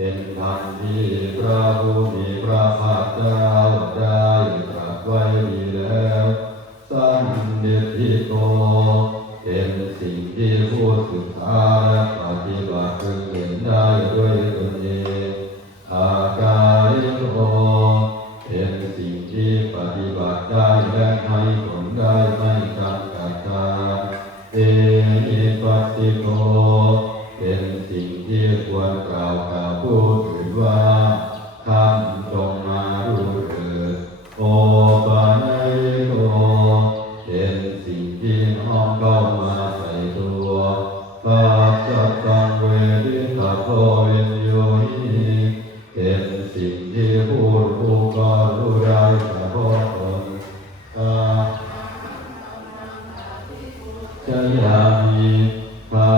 เป็นธร อันที่พระผู้มีพระภาคเจ้าได้ตรัสไว้ดีแล้วสันนิธิโกเป็นสิ่งที่ผู้ศึกษาและปฏิบัติพึงเห็นได้ด้วยตนเองอาการิโกเป็นสิ่งที่ปฏิบัติได้และให้ผลได้ไม่จำกัดการเอหิปัสสิโกเป็นสิ่งที่ควรกล่าวกับผู้อื่นว่าคำจงมาดูเถิดโอปะนัยโกเป็นสิ่งที่น้อมเข้ามาใส่ตัวปัจจัตตังเวทิตาโพวิญโยหิเป็นสิ่งที่ผู้ก็รู้ได้เฉพาะตนจะยามีข้า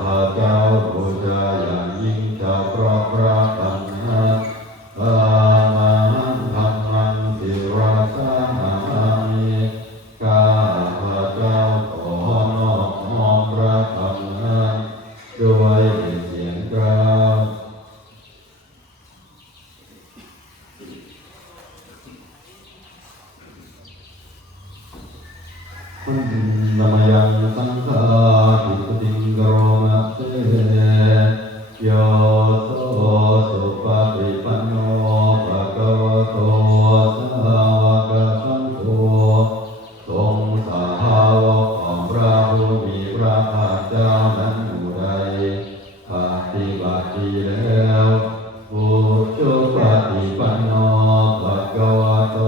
พระเจ้าบูชาอย่างยิ่งจะเพราะพระธรรมนั้นอาหังธัมมังสิราสามิข้าพระเจ้าขอนอบน้อมพระธรรมนั้นด้วยเสียงกล่าวนามยังสังฆาทิปติงกโรมะเตโยโสสุปฏิปันโนภะคะวะโตสาวกสังโฆทรงสาวกของพระผู้มีพระภาคเจ้านั้นผู้ใดปฏิบัติดีแล้วอุชุปฏิปันโนภะคะวะโต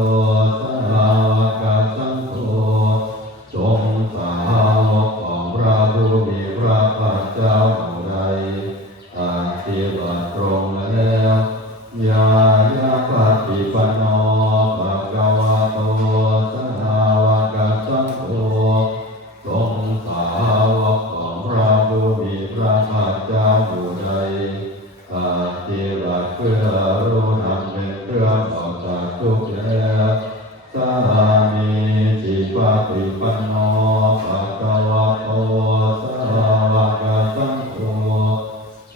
สาวกสังโฆทรงสาวกของพระผู้มีพระภาคเจ้าผู้ใดปฏิบัติตรงแล้วญาญาปฏิปันโนภะคะวะโตสาวกสังโฆทรงสาวกของพระผู้มีพระภาคเจ้าผู้ใดปฏิบัติเพื่อรู้ธรรมเป็นเครื่องออกจากทุกข์แล้วสามีจิปฏิปันโนภะคะวะโตสาวกสังโฆ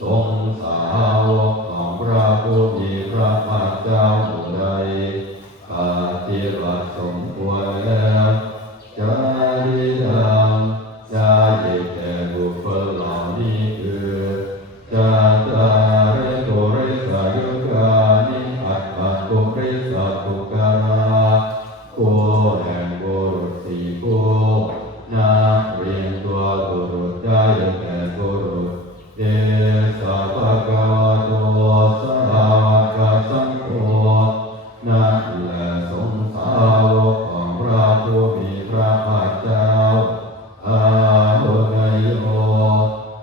ทรงสาวกของพระผู้มีพระภาคเจ้าผู้ใดปฏิบัติสมควรแล้วจาริยังได้แก่บุคคลเหล่านี้คือจาตาริโกริสายุกานิอัตถกุริสตุการาผู้แห่งบุรุษสี่ผู้นับเรียนตัวบุรุษได้แก่บุรุษเดสะภะคะวะโตสาวกสังโฆนั่นแหละสงฆ์สาวกของพระผู้มีพระภาคเจ้าอาหุนายโย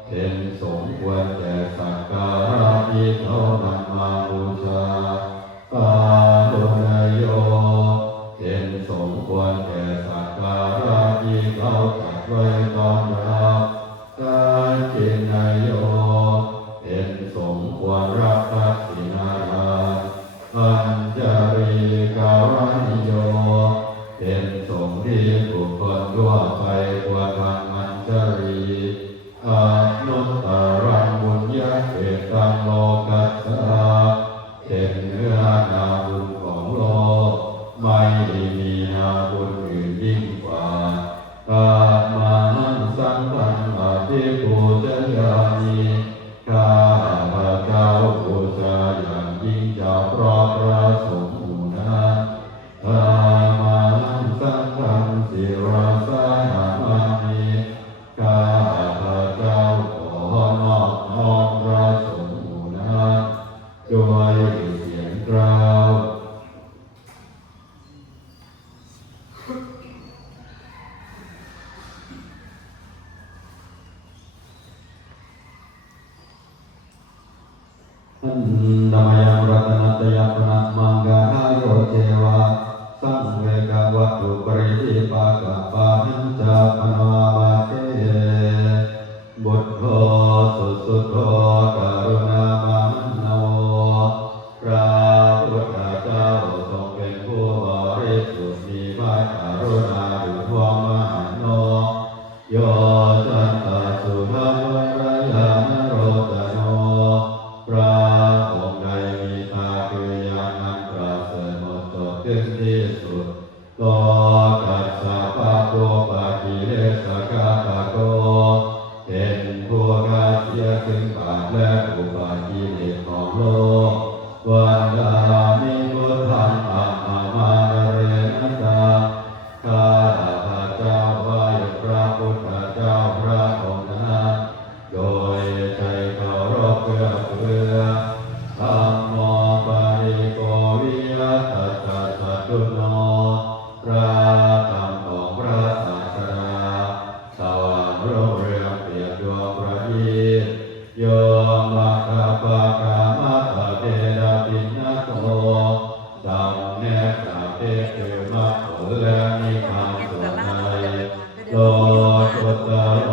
เป็นสมควรแก่สักการะที่เขานำมาบูชาอาหุนายโยเป็นสมควรแก่สักการะที่เขาจัดไว้ต้อนรับกาจินายโยเป็นสมควรรับทักษิณาทานปัญจรีกานิโยเป็นสงฆ์ที่บุคคลทั่วไปควรทำมัญจรีอนุตตรังบุญญาเขตังโลกัสสะเป็นเนื้อนาบุญของโลกไม่มีนาบุญอื่นยิ่งกว่ากามาสังฆังอภิปูชญามิข้าพระเจ้าบูชาอย่างยิ่งจะเพราะพระสงฆ์หมู่นั้นอามาสังฆังศิราสานามิข้าพระเจ้าขอนอบน้อมพระสงฆ์หมู่นั้นด้วยเสียงกล่าวนามยังรัตนัตยปนะมังกาโยเทวะสังเวกวัตถุปริทิปากะปาหันจาปนวามาเตบุตโธสุโธกรุณามหันโนพระพุทธเจ้าทรงเป็นผู้บริสุทธิ์มีพระกรุณาดุจดวงมหันโนโยจันตสุภะวรยานโรตโนพระ องค์ใดมีตาคือญาณอันประเสริฐหมดจดสิ้นที่สุดโลกัสสะปะโกปะกิเลสกะปะโกเป็นผู้กาเสียถึงบาปและอุปากิเลสของโลกวันดามิพุทธังอะมามาเรนะตาข้าพระเจ้าไหว้พระพุทธเจ้าพระองค์นั้นโดยใจเคารพเพื่อธัมโมปาริโกวิยตัสสะสัตตุโนพระธรรมของพระศาสดาสว่างรุ่งเรืองเปรียบดวงประทีปโยมัคคะปะกามัตถะเทระปิณณโตสัมเนกะเทคือมรรคผลและนิพพานส่วนในโลกุตตะโล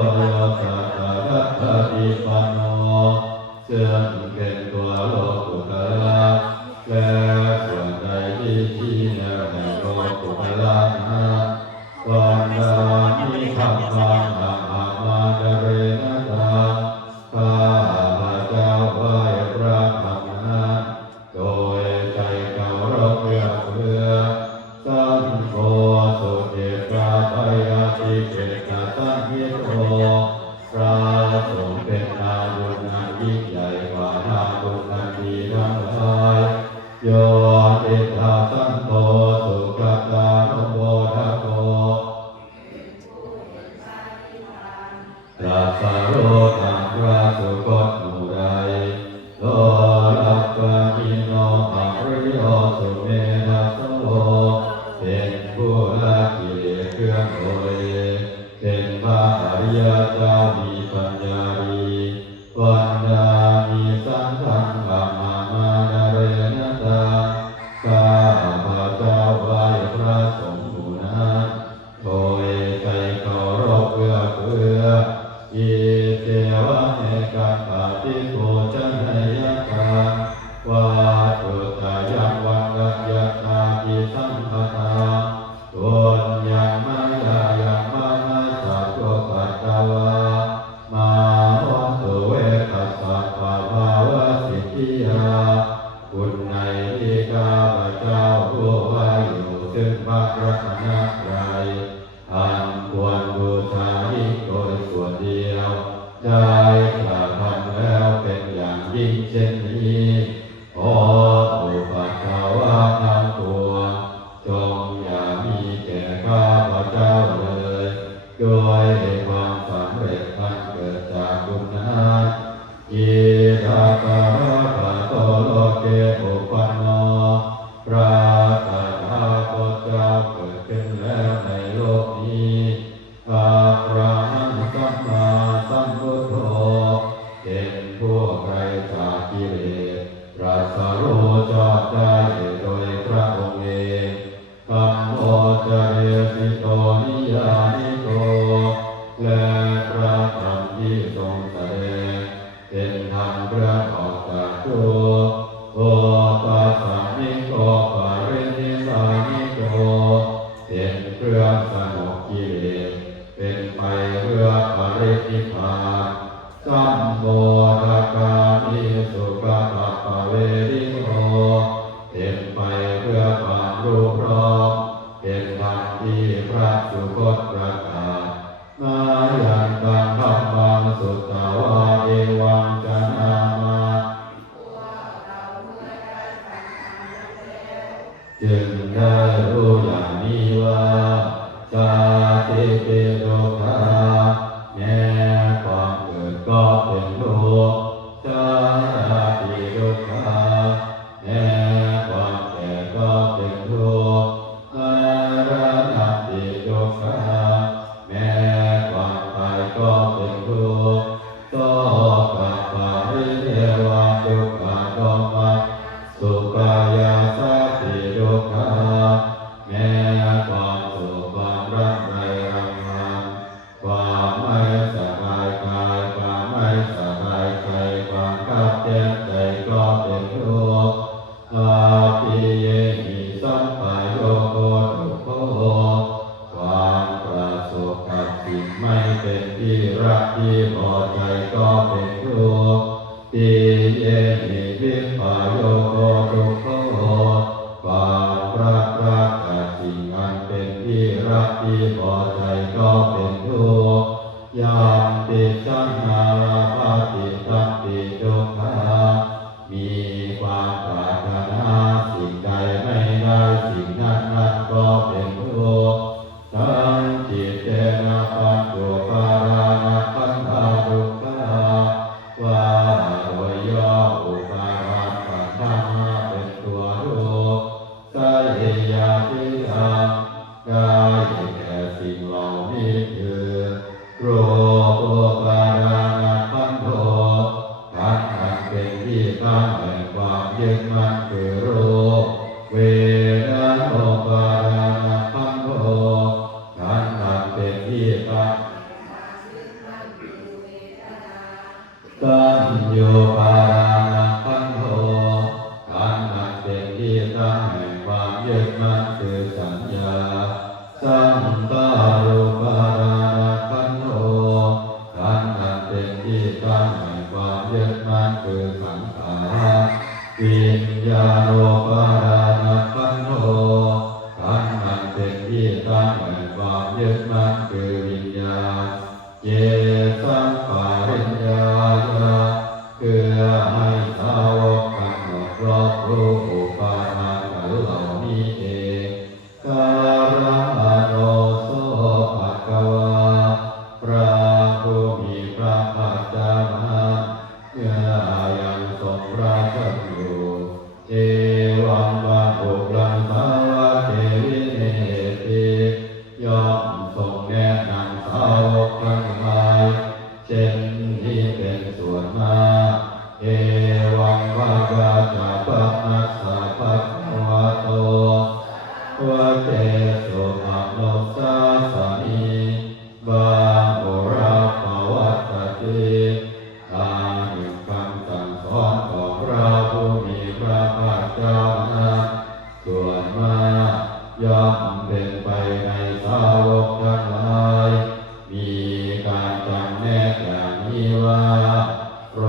สัตตะรัตติปันโนซึ่งเป็นตัวโลกุตระและส่วนใดที่ชี้แนวแห่งโลกุตระนั้นวันดามิธัมมังอะมาจเรนะตาข้าพระเจ้าไหว้พระธรรมนั้นโดยใจเคารพเพื่อสังโฆสุเดชะพยาธิเกตสังหิโตพระสงฆ์เป็นนาบุญอันยิ่งใหญ่กว่านาบุญอันดีทั้งหลายโยติทาสันโตสุขตานุโมทโกตรัสรู้ธรรมพระสุคตหมู่ใดโลลัพพะมิโนภริโยสุเมธัสโสเป็นผู้ละกิเลสเครื่องโดยเป็นพระอริยเจ้ามีปัญญาดีวันดามีสังฆังอะมามาเรนะตาข้าพระเจ้าไหว้พระสงฆ์หมู่นั้นโดยใจเคารพเพื่ออิเทวะเนกัปปะติโกจันทยตังวาตุตายังวังกัจจตาปิสัมปทาตุญญังมายายังมานาสัพพะปัตตวามาหันตุเวคัสสะภะภาวะสิทธิยาคุณในที่ข้าพเจ้าผู้ไหว้อยู่ซึ่งพระรัตนตรัยอันควรบูชายิ่งโดยส่วนเดียวได้กระทำแล้วเป็นอย่างยิ่งเช่นนี้ขออุปัฏฐาวะทั้งปวงจงอย่ามีแก่ข้าพเจ้าเลยด้วยความสำเร็จอันเกิดจากบุญนั้นอิทาภะภะโตโลเกอุปันโนพระตถาคตเจ้าเกิดขึ้นแล้วในโลกนี้พระหังสัมมาสัมพุทโธเป็นผู้ไกลจากกิเลสตรัสรู้ชอบได้โดยพระองค์เองธัมโมจเรสิโตนิยานิโตและพระธรรมที่ทรงแสดงเป็นธรรมเพื่อออกจากทุกข์โอปัสสมิโกปารินิสานิโกเป็นเครื่องสงบกิเลสเป็นไปเพื่อปรินิพพานสัมโพธกามิสุขตัปปะเวริโตเป็นไปเพื่อความรู้พร้อมเป็นธรรมที่พระสุคตประกาศมายันตังธัมมังสุตตวาเอวังจนามาจึงได้รู้อย่างนี้ว่าชาติเป็นทุกขาแม้ความเกิดก็เป็นทุกข์ชาติทุกขาแม้ความแก่ก็เป็นทุกข์มรณะทุกขาแม้ความตายก็เป็นทุกข์โสกปาริเทวะทุกขาโทมะสุขายาสัพพิทุกขาแม้ความสุขความรักในรำพันความไม่สบายกายความไม่สบายใจความขัดแย้งใจก็เป็นทุกข์อาภิเยหิสัมปะโยโคทุกโขความประสบกับสิ่งไม่เป็นที่รักที่พอใจก็เป็นทุกข์ติเยหิวิปปา ความปรารถนาสิ่งใดไม่ได้สิ่งนั้นนั้นก็เป็นทุกข์ทั้งจิตเจนะปัญจุปารานะขันธาทุกขาว่าวยอุปาทานขันธ์ทั้งห้าเป็นตัวทุกข์สายยาติหังกายแก่สิ่งเหล่านี้คือโรคอุปาทานขันธ์โธขันธ์อันเป็นที่ตั้งแห่งความยึดมั่นคือโรคเวทนาอุปาทานขันธ์โธขันธ์อันเป็นที่ตั้งสัญโยปาราคันโธขันธ์อันเป็นที่ตั้งแห่งความยึดมั่นคือสัญญาสังขารุปาราคันโธขันธ์อันเป็นที่ตั้งแห่งความยึดมั่นคือสังขารวิญญาณัปาราคันโธขันธ์อันเป็นที่ตั้งแห่งความยึดมั่นคือวิญญาณเจสังขาริญญาเพื่อให้สาวกทั้งหมดรอบรู้อุปาทานขันธ์เหล่านี้เองการะโนโสภะคะวาพระผู้มีพระภาคเจ้านั้นเมื่อยังทรงพระชนอยู่เอวังวะปุรังสาวะเทวิเนติย่อมทรงแนะนำสาวกทั้งหลายเช่นนี้เป็นส่วนมากเอวังวะกาจาปะนัสสะภะคะวะโตวะเตสุภะโนสาสานิบาหุราภวัตติตาหนึ่งคำสั่งสอนของพระผู้มีพระภาคเจ้านั้นส่วนมากย่อมเป็นไปในสาวกทั้งหลายมีการจำแนกอย่างนี้ว่าโร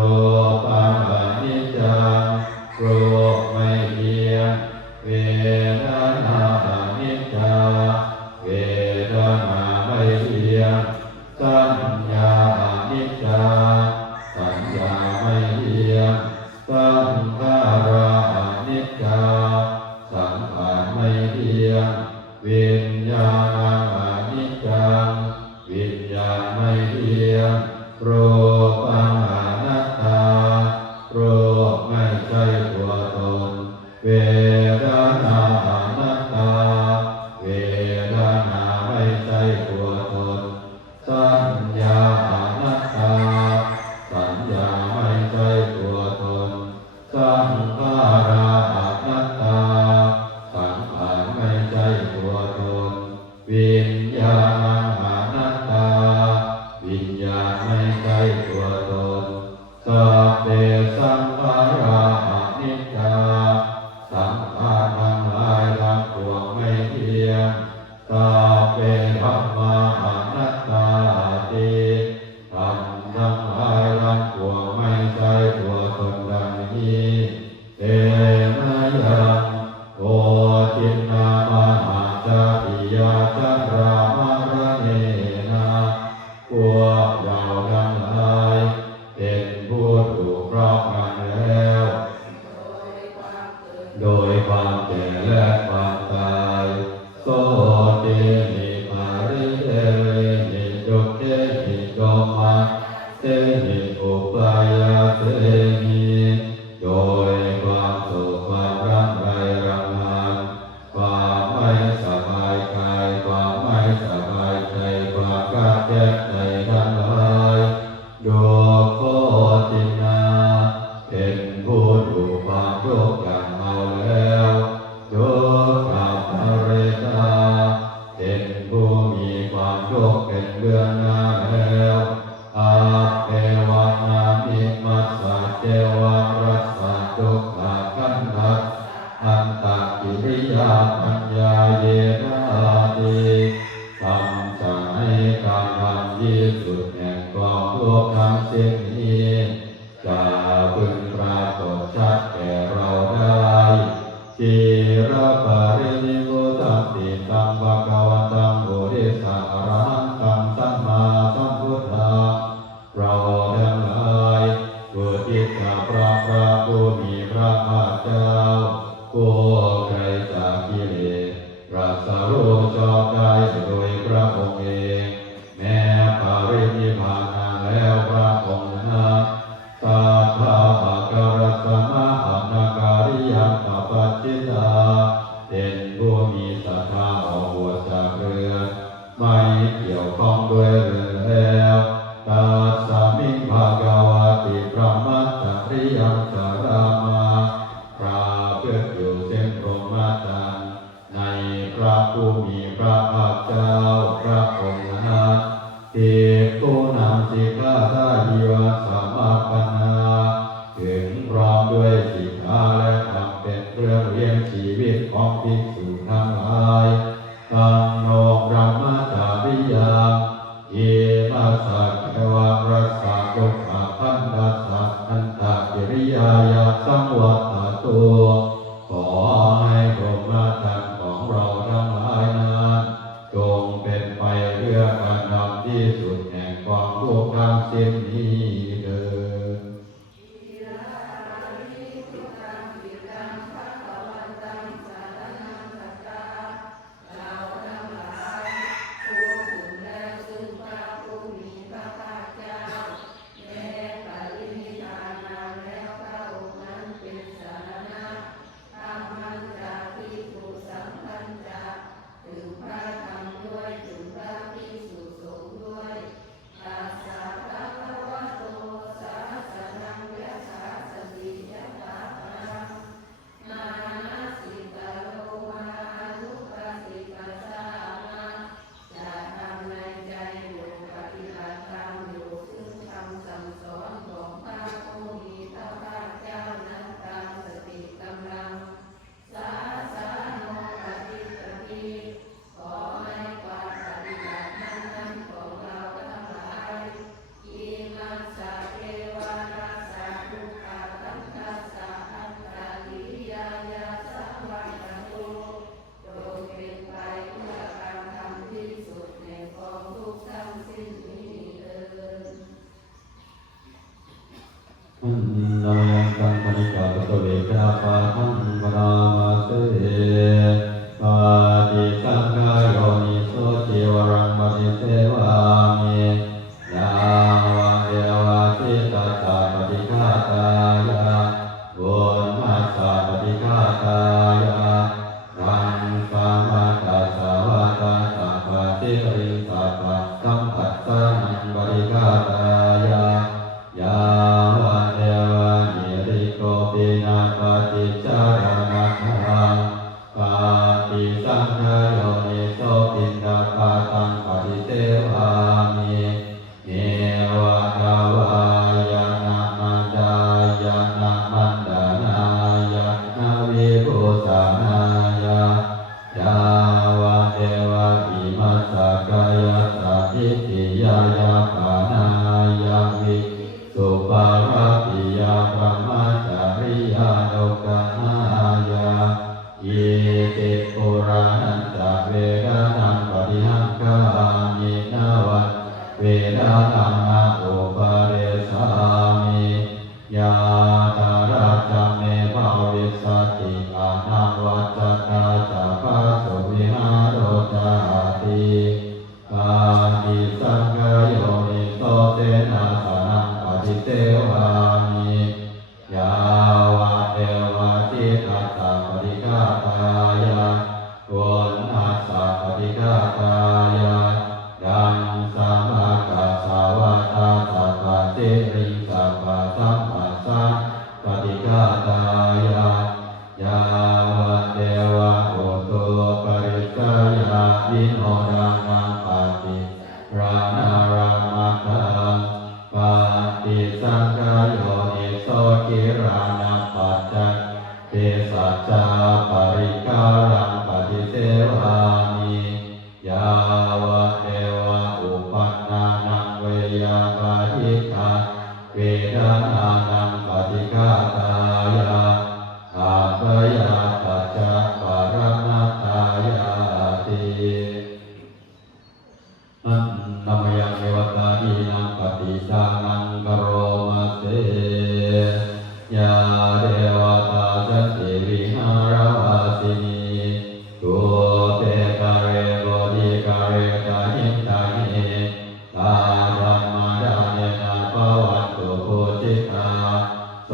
ปังอนิจจังโรไม่เที่ยงเวทนาอนิจจาเวทนาไม่เที่ยงสัญญาอนิจจาสัญญาไม่เที่ยงสังขารอนิจจาสังขารไม่เที่ยงวิญญาณังอนิจจังวิญญาณไม่เที่ยงรูปังอนัตตารูปไม่ใช่ตัวตนเวทนาอนัตตาเวทนาไม่ใช่ตัวตนสัญญาอนัตตาสัญญาไม่ใช่ตัวตนสังขารอนัตตาสังขารไม่ใช่ตัวตนวิญญาณังอนัตตาวิญญาณไม่ใช่ตัวตนสัพเพสังขาราอนิจจาสังขารทั้งหลายทั้งปวงไม่เที่ยงสัพเพธัมมาอนัตตาติธรรมทั้งหลายทั้งปวงไม่ใช่ตัวตนดังนี้เตนะยังโอทินนามหาจาปิยาจารามรเนนะพวกเราทั้งหลายเป็นผู้ถูกครอบงำแล้วโดยความแก่และความตายโสตินิปาริเทนิจุเตนิโยมาเตนิอุปายาเตนิโดยความโศกความร่ำไรรำพันความไม่สบายกายความไม่สบายใจความกัดแย้งใจทั้งหลายโดยโคตินาเป็นผู้ถูกความทุกข์กำเอาแล้วโดยขับเรตาเป็นผู้มีความทุกข์เป็นเบื้องหน้าแล้วอาเอวังนามิมัสสะเจวังรัสสะทุกขขันธัสอันตกิริยาปัญญาเยนะติทำจะให้การทำที่สุดแห่งกองทุกข์ทั้งสิ้นนี้จะพึงปรากฏชัดแก่เราได้จิระปรินิพพุตังติตังภะคะวะตังโอริสะอรหันตังสัมมาสัมพุทธังเราทั้งหลายผู้ที่พระผู้มีพระภาค และทำเป็นเครื่องเลี้ยงชีวิตของภิกษุทั้งหลายตังโนบรมจาริยาเยมาสักเทวะรัสสะโยคะพันธัสสะอันตกิริยายาสังวัตตัวขอให้พรหมจรรย์ของเราทั้งหลายนั้นจงเป็นไปเพื่อการนำที่สุดแห่งความทุกข์ทั้งสิ้นนี้เถิดนายังกังคณิกาตเวกาปะทังวรามาเสปาติสังขายโยนิโสจิวรังมณิเสวามิยาวะเดวะสิตตาปฏิฆาตายะบุญมัสสะปฏิฆาตายะรังสามาตัสสะวะตาสัพพะติริสัพพะสัมปัสสะนังปฏิฆาตายะยาวะเทวะนิริโกปินาปฏิจารณะทังปฏิสังขายโยนิโสปินดาปาตังปฏิเทวามิเนวะทาวายานะมันดายานะมันดานายานะวิภูสานายายาวะเทวะอิมัสสะกายะสัพพิติยายาปานายาวิสุปาราปิยาพระมจาริยาโลกนายาเยติปุรานันตเวดานังปฏิหังคามินาวัตเวดานังนาโอปะเรสามิยาตาราชเมภาวิสัตติอานังวัจจตาจัพพะสุวิหารโรจาติปาติสังขายโยนิโสเตนะสนังปฏิเทวามิยาวะเทวะสิตัสสะปฏิฆาตายะวุญอัสสะปฏิฆาตายะดังสามากัสสาวะตาสัพพะติริสัพพะสัมปัสสะปฏิฆาตายะยาวะเทวะโอตุปริสยาวิโนดานังปฏิรานารามัคคังปฏิสังขายโยนิโสกิรานะปัจจัยเทสัจจาปริกาลังปฏิเทวามิยาวะเทวะอุปัฏฐานังเวยาปาทิกาเวดานานังปฏิฆาตายะอาภยาปัจจปรมัตถายาติอันนามยังเอวตาดีนังปฏิจานังกโรมาเสยาเดวตาสันติวิหารวาสินีตุเตกะเรโกติกะเรตาหิตาหิตาธรรมดาเนนะภวันตุโพธิตาโส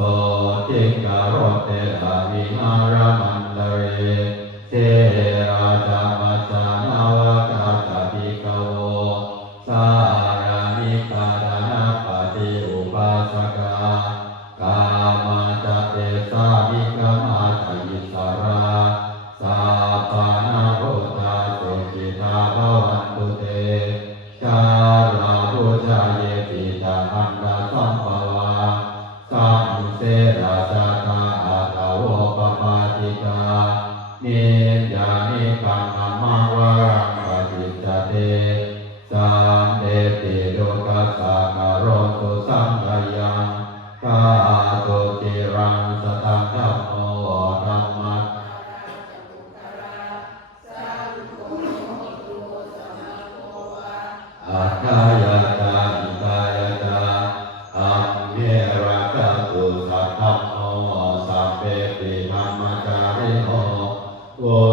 ติกะโรเตหะวิหารมันตเรเทราจามัสสานาวกาตติกโวสารานิกาดานาปฏิอุปาสกากามาจเตสามิกามาตยิสราสาปานาโหตาสุขิตาภวันตุเตกาลาภูชาเยติตาอันดาสัมภวาสัมเสราชาตาอาตาว วะ